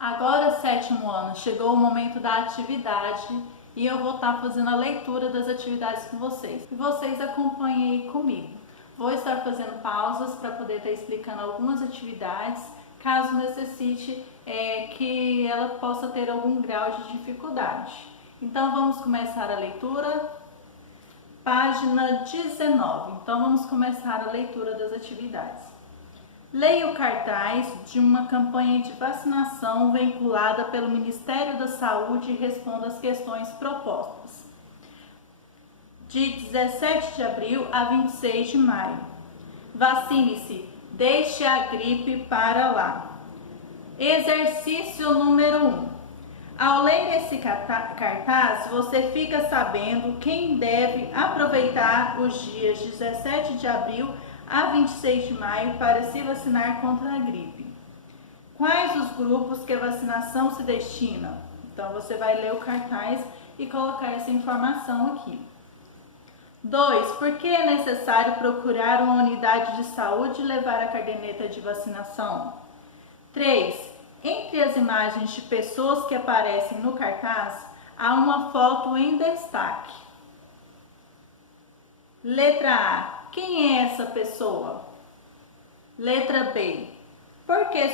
Agora, sétimo ano, chegou o momento da atividade e eu vou estar fazendo a leitura das atividades com vocês. E vocês acompanhem aí comigo. Vou estar fazendo pausas para poder estar explicando algumas atividades, caso necessite que ela possa ter algum grau de dificuldade. Então, vamos começar a leitura. Página 19. Então, vamos começar a leitura das atividades. Leia o cartaz de uma campanha de vacinação vinculada pelo Ministério da Saúde e responda as questões propostas. De 17 de abril a 26 de maio. Vacine-se, deixe a gripe para lá. Exercício número 1. Ao ler esse cartaz, você fica sabendo quem deve aproveitar os dias 17 de abril a 26 de maio para se vacinar contra a gripe. Quais os grupos que a vacinação se destina? Então, você vai ler o cartaz e colocar essa informação aqui. 2. Por que é necessário procurar uma unidade de saúde e levar a caderneta de vacinação? 3. Entre as imagens de pessoas que aparecem no cartaz, há uma foto em destaque. Letra A. Quem é essa pessoa? Letra B. Por que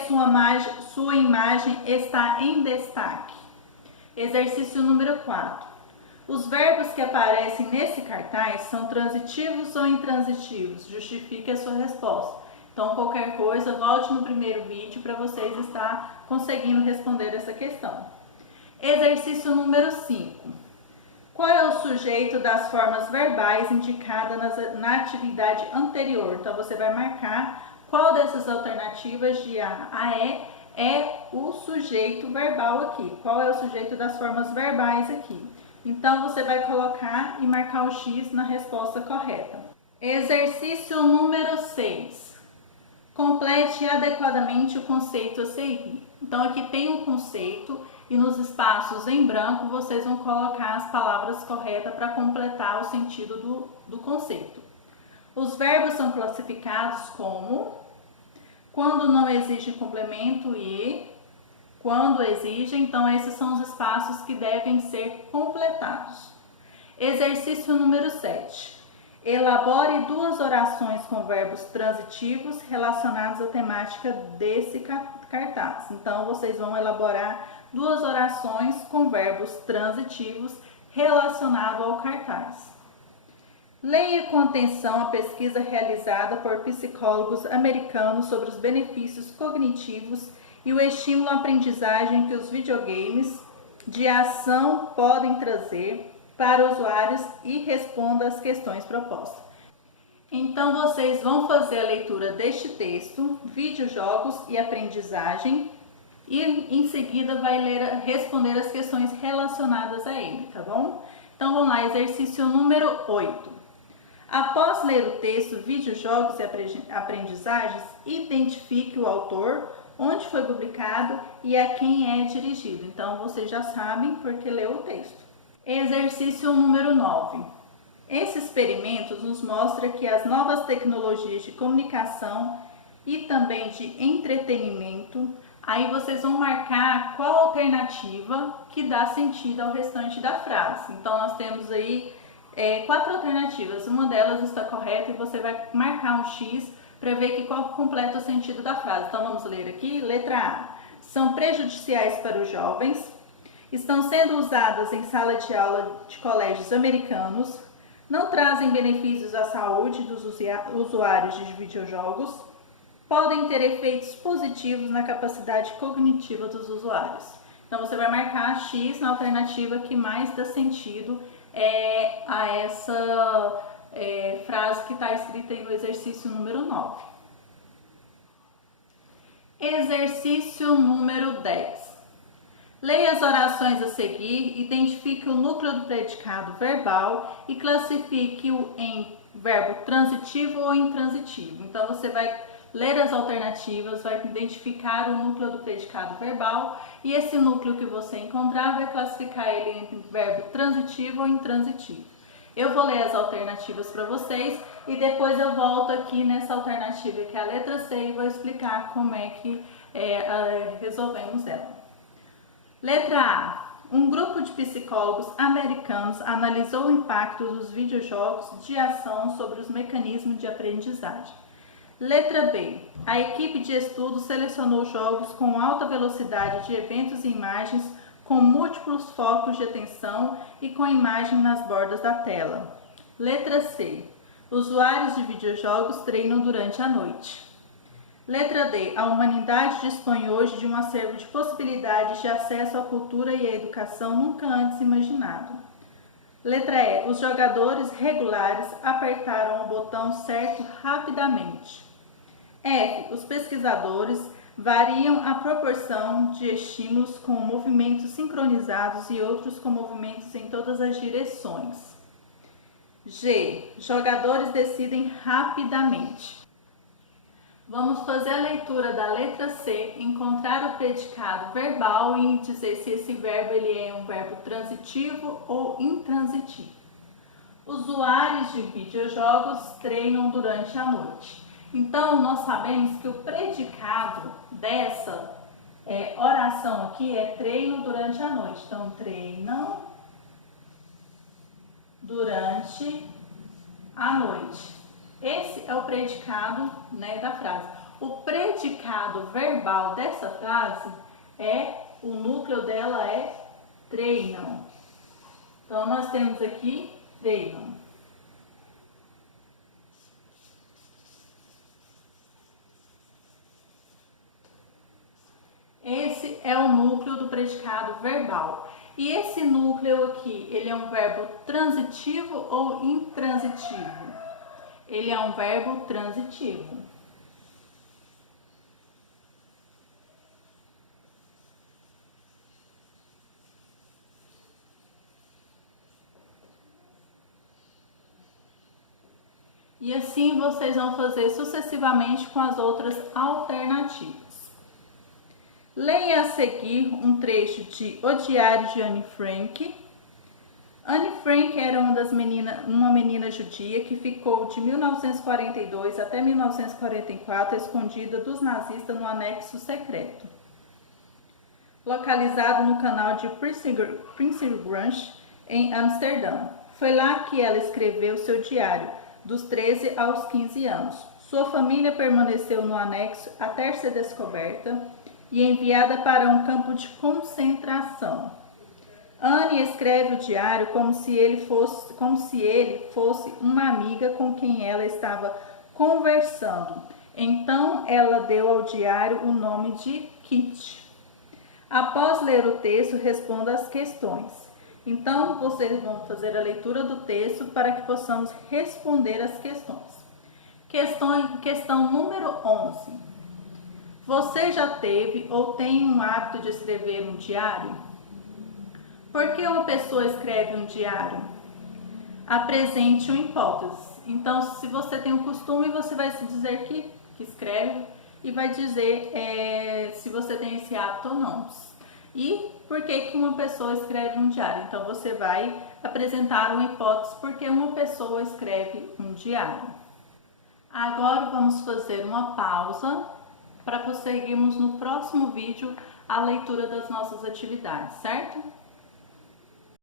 sua imagem está em destaque? Exercício número 4. Os verbos que aparecem nesse cartaz são transitivos ou intransitivos? Justifique a sua resposta. Então, qualquer coisa, volte no primeiro vídeo para vocês estar conseguindo responder essa questão. Exercício número 5. Qual é o sujeito das formas verbais indicada na atividade anterior? Então, você vai marcar qual dessas alternativas de A a E é o sujeito verbal aqui. Qual é o sujeito das formas verbais aqui? Então, você vai colocar e marcar o X na resposta correta. Exercício número 6. Complete adequadamente o conceito a seguir. Então, aqui tem um conceito e nos espaços em branco vocês vão colocar as palavras corretas para completar o sentido do conceito. Os verbos são classificados como quando não exige complemento e quando exige. Então, esses são os espaços que devem ser completados. Exercício número 7. Elabore 2 orações com verbos transitivos relacionados à temática desse cartaz. Então, vocês vão elaborar 2 orações com verbos transitivos relacionados ao cartaz. Leia com atenção a pesquisa realizada por psicólogos americanos sobre os benefícios cognitivos e o estímulo à aprendizagem que os videogames de ação podem trazer para usuários e responda às questões propostas. Então, vocês vão fazer a leitura deste texto, videojogos e aprendizagem, e em seguida vai responder as questões relacionadas a ele, tá bom? Então, vamos lá, exercício número 8. Após ler o texto, videojogos e aprendizagens, identifique o autor, onde foi publicado e a quem é dirigido. Então, vocês já sabem porque leu o texto. Exercício número 9. Esse experimento nos mostra que as novas tecnologias de comunicação e também de entretenimento, aí vocês vão marcar qual alternativa que dá sentido ao restante da frase. Então, nós temos aí 4 alternativas. Uma delas está correta e você vai marcar um X para ver qual completa o sentido da frase. Então, vamos ler aqui. Letra A. São prejudiciais para os jovens. Estão sendo usadas em sala de aula de colégios americanos, não trazem benefícios à saúde dos usuários de videojogos, podem ter efeitos positivos na capacidade cognitiva dos usuários. Então, você vai marcar X na alternativa que mais dá sentido a essa frase que está escrita aí no exercício número 9. Exercício número 10. Leia as orações a seguir, identifique o núcleo do predicado verbal e classifique-o em verbo transitivo ou intransitivo. Então, você vai ler as alternativas, vai identificar o núcleo do predicado verbal e esse núcleo que você encontrar vai classificar ele em verbo transitivo ou intransitivo. Eu vou ler as alternativas para vocês e depois eu volto aqui nessa alternativa que é a letra C e vou explicar como é que resolvemos ela. Letra A. Um grupo de psicólogos americanos analisou o impacto dos videojogos de ação sobre os mecanismos de aprendizagem. Letra B. A equipe de estudo selecionou jogos com alta velocidade de eventos e imagens, com múltiplos focos de atenção e com imagem nas bordas da tela. Letra C. Usuários de videojogos treinam durante a noite. Letra D. A humanidade dispõe hoje de um acervo de possibilidades de acesso à cultura e à educação nunca antes imaginado. Letra E. Os jogadores regulares apertaram o botão certo rapidamente. F. Os pesquisadores variam a proporção de estímulos com movimentos sincronizados e outros com movimentos em todas as direções. G. Jogadores decidem rapidamente. Vamos fazer a leitura da letra C, encontrar o predicado verbal e dizer se esse verbo ele é um verbo transitivo ou intransitivo. Usuários de videojogos treinam durante a noite. Então, nós sabemos que o predicado dessa oração aqui é treino durante a noite. Então, treinam durante a noite. Esse é o predicado, da frase. O predicado verbal dessa frase o núcleo dela é treinam. Então, nós temos aqui treinam. Esse é o núcleo do predicado verbal. E esse núcleo aqui, ele é um verbo transitivo ou intransitivo? Ele é um verbo transitivo. E assim vocês vão fazer sucessivamente com as outras alternativas. Leia a seguir um trecho de O Diário de Anne Frank. Anne Frank era uma menina judia que ficou de 1942 até 1944 escondida dos nazistas no anexo secreto, localizado no canal de Prinsengracht, em Amsterdã. Foi lá que ela escreveu seu diário, dos 13 aos 15 anos. Sua família permaneceu no anexo até ser descoberta e enviada para um campo de concentração. Anne escreve o diário como se ele fosse uma amiga com quem ela estava conversando. Então ela deu ao diário o nome de Kit. Após ler o texto, responda as questões. Então vocês vão fazer a leitura do texto para que possamos responder as questões. Questão número 11. Você já teve ou tem um hábito de escrever um diário? Por que uma pessoa escreve um diário? Apresente uma hipótese. Então, se você tem um costume, você vai se dizer que escreve e vai dizer se você tem esse hábito ou não. E por que uma pessoa escreve um diário? Então, você vai apresentar uma hipótese porque uma pessoa escreve um diário. Agora, vamos fazer uma pausa para prosseguirmos no próximo vídeo a leitura das nossas atividades, certo?